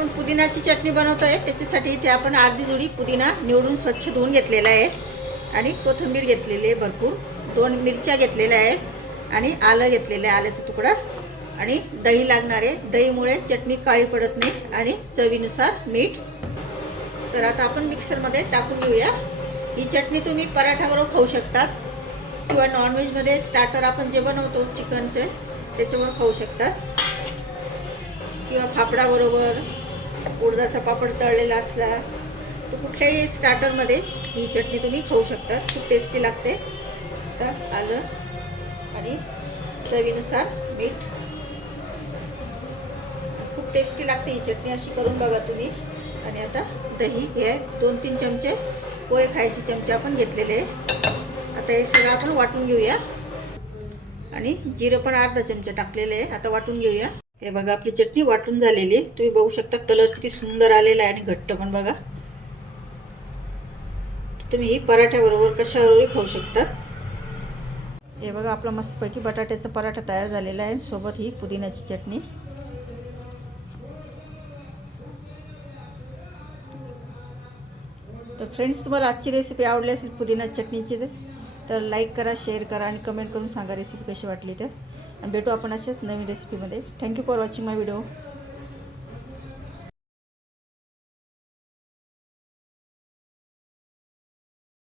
आपण पुदिनाची चटणी बनवतो आहे त्याच्यासाठी इथे आपण अर्धी जुडी पुदिना निवडून स्वच्छ धुवून घेतलेला आहे. आणि कोथिंबीर घेतलेली आहे भरपूर. दोन मिरच्या घेतलेल्या आहे आणि आलं घेतलेलं आहे आल्याचा तुकडा. आणि दही लागणार आहे. दहीमुळे चटणी काळी पडत नाही आणि चवीनुसार मीठ. तर आता आपण मिक्सरमध्ये टाकून घेऊया. ही चटणी तुम्ही पराठ्याबरोबर खाऊ शकतात. किंवा नॉनव्हेजमध्ये स्टार्टर आपण जे बनवतो चिकनचे त्याच्यावर खाऊ शकतात. किंवा फाफडाबरोबर उडदाचा पापड तळलेला असला तर कुठल्याही स्टार्टरमध्ये ही चटणी तुम्ही खाऊ शकतात खूप टेस्टी लागते. आता आलं आणि चवीनुसार मीठ. खूप टेस्टी लागते ही चटणी अशी करून बघा तुम्ही. आणि आता दही हे दोन तीन चमचे पोहे खायचे चमचे आपण घेतलेले. आहे आता हे सगळं आपण वाटून घेऊया. आणि जिरं पण अर्धा चमचा टाकलेलं आहे. आता वाटून घेऊया. हे बघा आपली चटणी वाटून झालेली. आहे तुम्ही बघू शकता कलर किती सुंदर आलेला आहे आणि घट्ट पण बघा. तुम्ही ही पराठ्याबरोबर कशाबरोबरही खाऊ शकतात हे बघा आपला मस्तपैकी बटाट्याचा पराठा तयार झालेला आहे सोबत ही पुदिन्याची चटणी. तर फ्रेंड्स तुम्हाला आजची रेसिपी आवडली असेल पुदिना चटणीची तर- तर लाईक करा शेअर करा आणि कमेंट करून सांगा रेसिपी कशी वाटली तर. आणि भेटू आपण अशाच नवीन रेसिपीमध्ये thank you for watching my video